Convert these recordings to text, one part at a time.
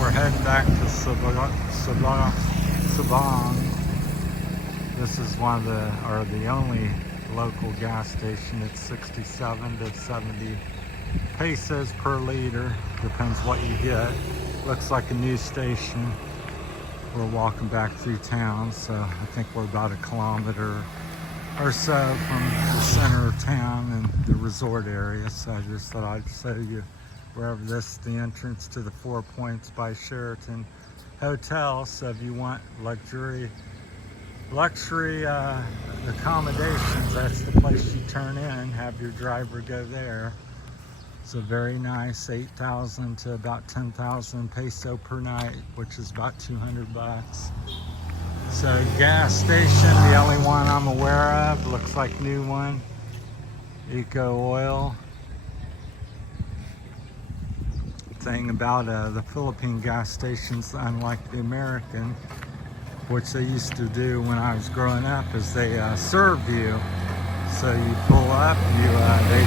We're heading back to Sabang. This is one of the, or the only local gas station. It's 67 to 70 pesos per liter. Depends what you get. Looks like a new station. We're walking back through town, so I think we're about a kilometer or so from the center of town and the resort area. So I just thought I'd show you wherever this is the entrance to the 4 Points by Sheraton Hotel. So if you want luxury accommodations, that's the place you turn in. Have your driver go there. So very nice, 8,000 to about 10,000 peso per night, which is about 200 bucks. So gas station, the only one I'm aware of, looks like new one, Eco Oil. Thing about the Philippine gas stations, unlike the American, which they used to do when I was growing up, is they serve you. So you pull up, they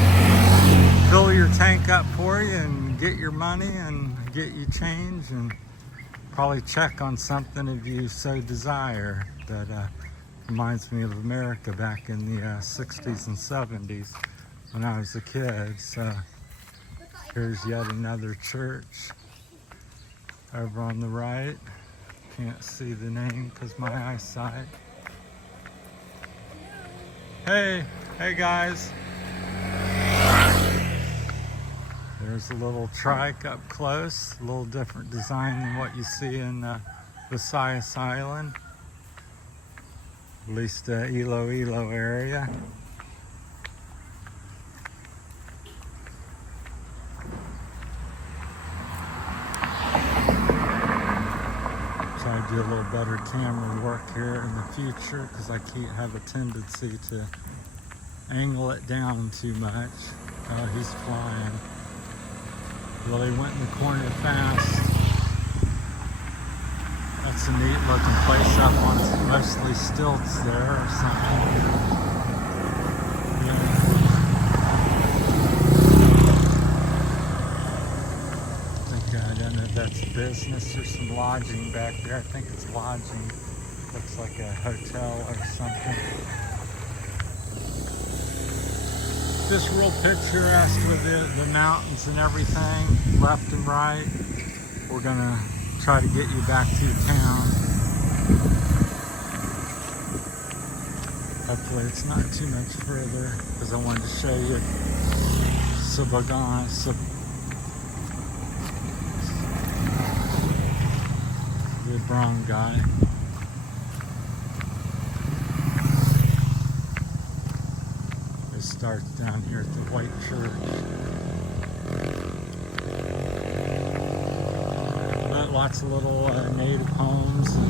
fill your tank up for you and get your money and get you change and probably check on something if you so desire. That reminds me of America back in the 60s and 70s when I was a kid. So here's yet another church over on the right. Can't see the name because my eyesight. Hey guys. There's a little trike up close, a little different design than what you see in Visayas Island, at least the Iloilo area. Try to do a little better camera work here in the future because I can't have a tendency to angle it down too much. Oh, he's flying. Well, he went in the corner fast. That's a neat looking place up on mostly stilts there or something. Yeah. I don't know if that's business or some lodging back there. I think it's lodging. Looks like a hotel or something. Just real picturesque with the mountains and everything, left and right. We're gonna try to get you back to town. Hopefully it's not too much further because I wanted to show you Sabang, the brown guy. It starts down here at the White Church. Lots of little native homes and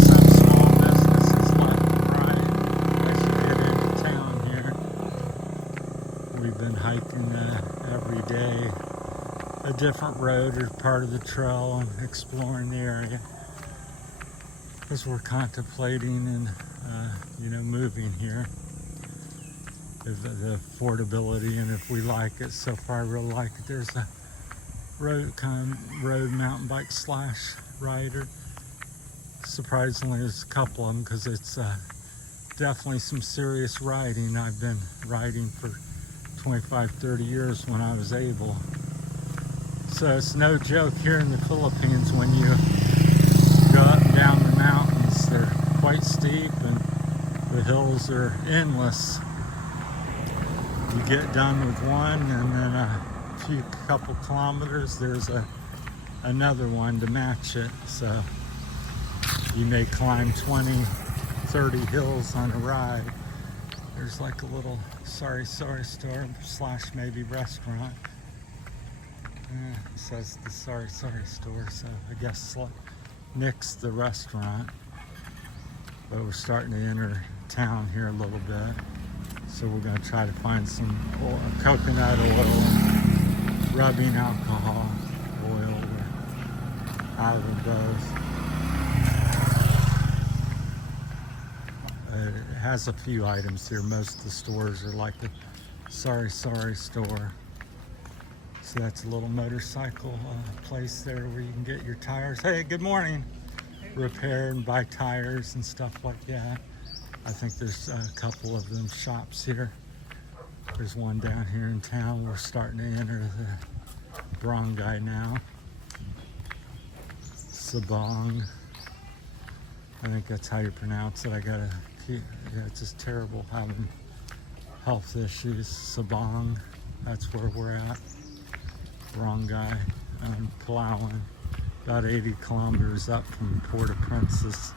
some small businesses left and right as you get into town here. We've been hiking every day a different road or part of the trail and exploring the area because we're contemplating and moving here. The affordability and if we like it. So far I really like it. There's a road mountain bike slash rider. Surprisingly there's a couple of them because it's definitely some serious riding. I've been riding for 25-30 years when I was able. So it's no joke here in the Philippines when you go up and down the mountains. They're quite steep and the hills are endless. You get done with one and then a couple kilometers there's another one to match it. So you may climb 20-30 hills on a ride. There's like a little sorry store slash maybe restaurant. It says the sorry store, so I guess Nick's the restaurant. But we're starting to enter town here a little bit. So we're going to try to find some coconut oil, rubbing alcohol, oil, or either of those. It has a few items here. Most of the stores are like a sorry store. So that's a little motorcycle place there where you can get your tires. Hey, good morning. Repair and buy tires and stuff like that. I think there's a couple of them shops here. There's one down here in town. We're starting to enter the Brgy now. Sabang. I think that's how you pronounce it. I gotta keep, yeah, it's just terrible having health issues. Sabang, that's where we're at. Brgy, Palawan, about 80 kilometers up from Puerto Princesa.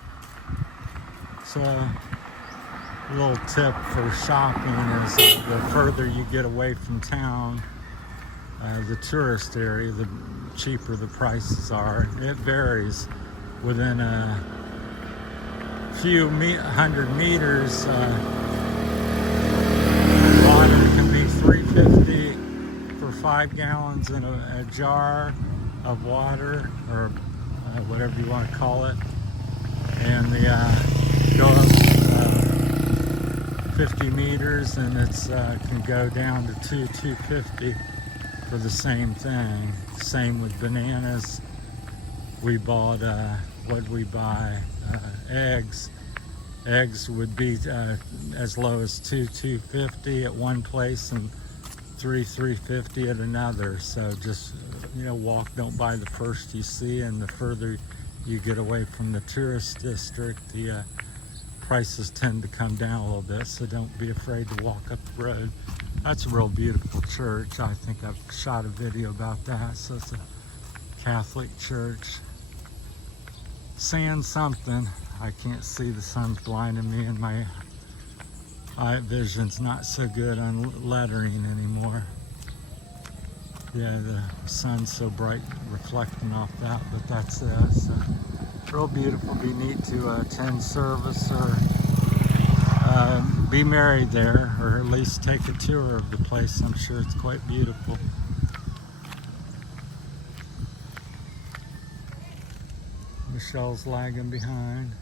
So, a little tip for shopping is the further you get away from town, the tourist area, the cheaper the prices are. It varies. Within a few hundred meters, water can be $3.50 for 5 gallons in a jar of water, or whatever you want to call it, and the go up 50 meters and it's can go down to $2.50 for the same thing. Same with bananas. We bought what we buy, eggs. Eggs would be as low as $2.50 at one place and $3.50 at another. So just, you know, don't buy the first you see, and the further you get away from the tourist district, the prices tend to come down a little bit, so don't be afraid to walk up the road. That's a real beautiful church. I think I've shot a video about that. So it's a Catholic church. Saying something. I can't see, the sun's blinding me and my eye vision's not so good on lettering anymore. Yeah, the sun's so bright reflecting off that, but that's it. So, real beautiful. Be neat to attend service or be married there, or at least take a tour of the place. I'm sure it's quite beautiful. Michelle's lagging behind.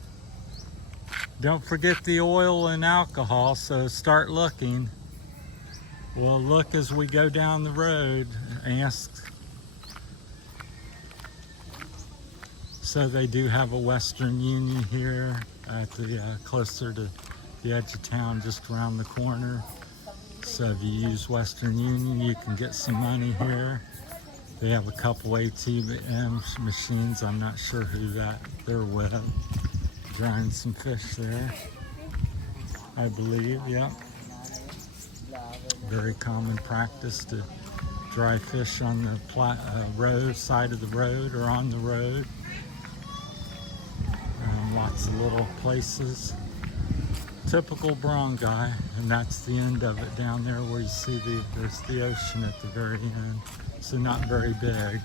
Don't forget the oil and alcohol, so start looking. We'll look as we go down the road. Ask. So they do have a Western Union here at the closer to the edge of town, just around the corner. So if you use Western Union, you can get some money here. They have a couple ATM machines. I'm not sure who they're with. Drying some fish there, I believe. Yep. Very common practice to dry fish on the side of the road or on the road. Lots of little places. Typical Brgy, and that's the end of it down there where you see there's the ocean at the very end. So not very big.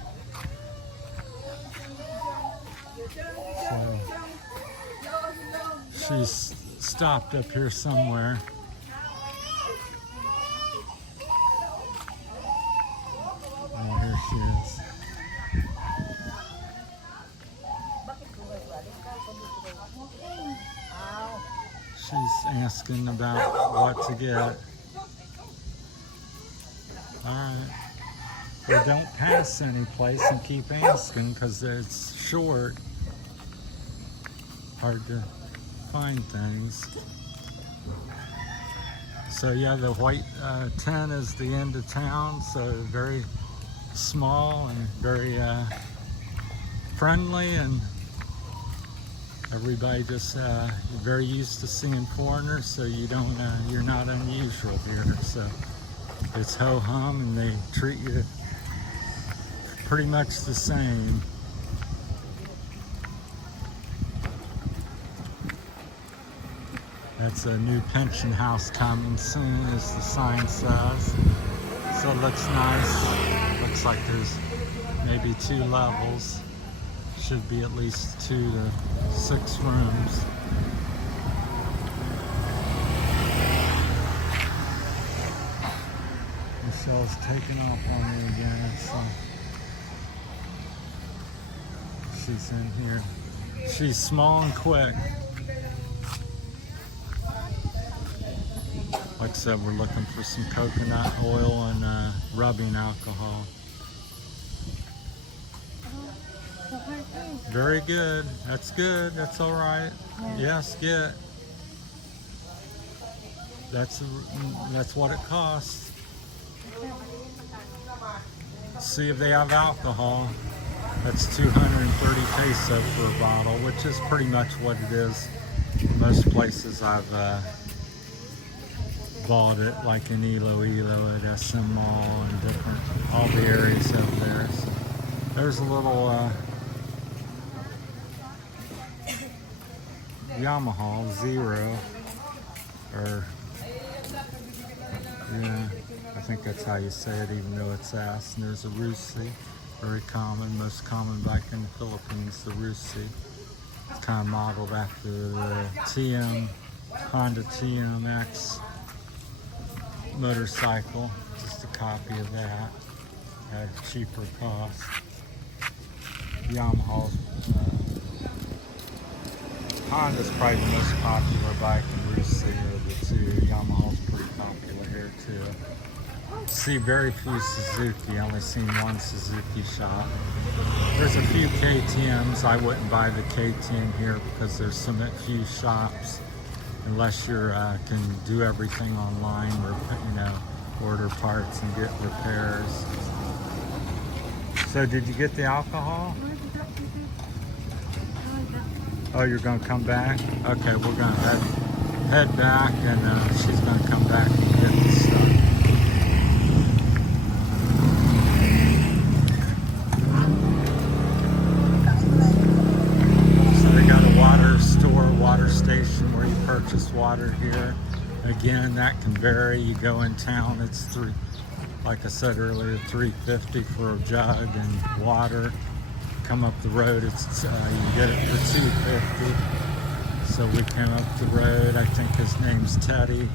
So she's stopped up here somewhere. Oh, here she is. She's asking about what to get. Alright. Well, don't pass any place and keep asking, because it's short. Hard to find things. So yeah, the white tent is the end of town, so very small and very friendly, and everybody just very used to seeing foreigners, so you're not unusual here. So it's ho-hum, and they treat you pretty much the same. That's a new pension house coming soon, as the sign says. So it looks nice. Looks like there's maybe 2 levels. Should be at least 2 to 6 rooms. Michelle's taking off on me again, so she's in here. She's small and quick. Like I said, we're looking for some coconut oil and rubbing alcohol. Very good. That's good. That's all right. Yeah. Yes, get. That's what it costs. See if they have alcohol. That's 230 peso for a bottle, which is pretty much what it is. Most places I've bought it, like in Iloilo at SM Mall and different, all the areas up there. So there's a little Yamaha Zero, or yeah, I think that's how you say it, even though it's ass. And there's a Rusi, very common, most common back in the Philippines, the Rusi. It's kind of modeled after the Honda TMX motorcycle, just a copy of that at a cheaper cost. Yamaha's, Honda's probably the most popular bike, and Rusi are the two. Yamaha's pretty popular here too. See very few Suzuki, I only seen one Suzuki shop. There's a few KTMs. I wouldn't buy the KTM here because there's so few shops, unless you can do everything online, or order parts and get repairs. So did you get the alcohol? Oh, you're gonna come back? Okay, we're gonna head back, and she's gonna come back and get the stuff. So they got a water station where you purchase water here. Again, that can vary. You go in town, it's like I said earlier, $3.50 for a jug and water. Come up the road, it's you get it for $2.50. So we came up the road. I think his name's Teddy,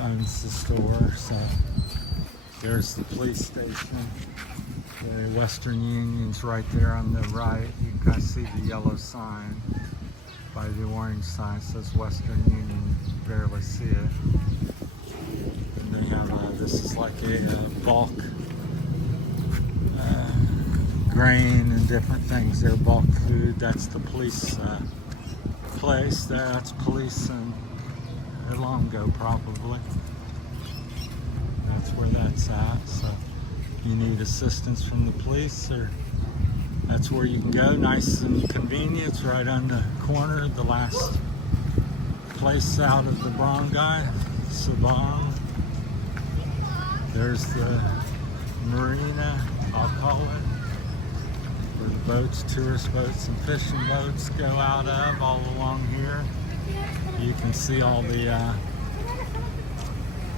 owns the store. So there's the police station. The Western Union's right there on the right. You can kind of see the yellow sign by the orange sign. It says Western Union. You barely see it. And they have this is like a bulk grain and different things. They're bulk food. That's the police place. That's police in Ilongo, probably. That's where that's at. So you need assistance from the police, or that's where you can go. Nice and convenient. It's right on the corner, the last place out of the Brgy, Sabang. There's the marina, I'll call it, where the boats, tourist boats and fishing boats go out of, all along here. You can see all the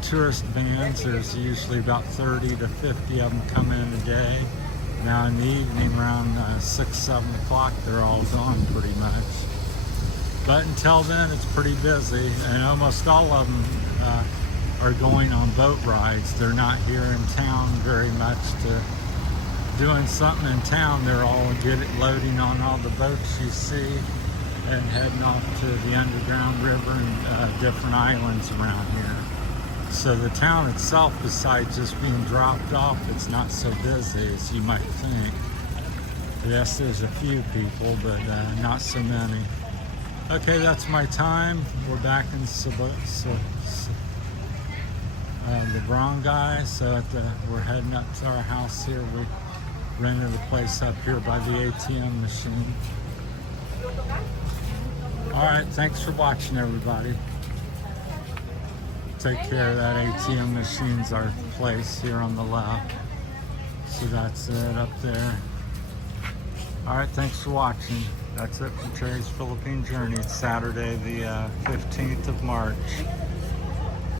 tourist vans. There's usually about 30 to 50 of them come in a day. Now in the evening, around 6, 7 o'clock, they're all gone pretty much. But until then, it's pretty busy, and almost all of them are going on boat rides. They're not here in town very much to doing something in town. They're all loading on all the boats you see and heading off to the underground river and different islands around here. So the town itself, besides just being dropped off, it's not so busy as you might think. Yes, there's a few people, but not so many. Okay, that's my time. We're back in the Brgy. So we're heading up to our house here. We rented a place up here by the ATM machine. All right, thanks for watching, everybody. Take care. That ATM machine's our place here on the left. So that's it up there. All right, thanks for watching. That's it from Cherry's Philippine Journey. It's Saturday, the 15th of March.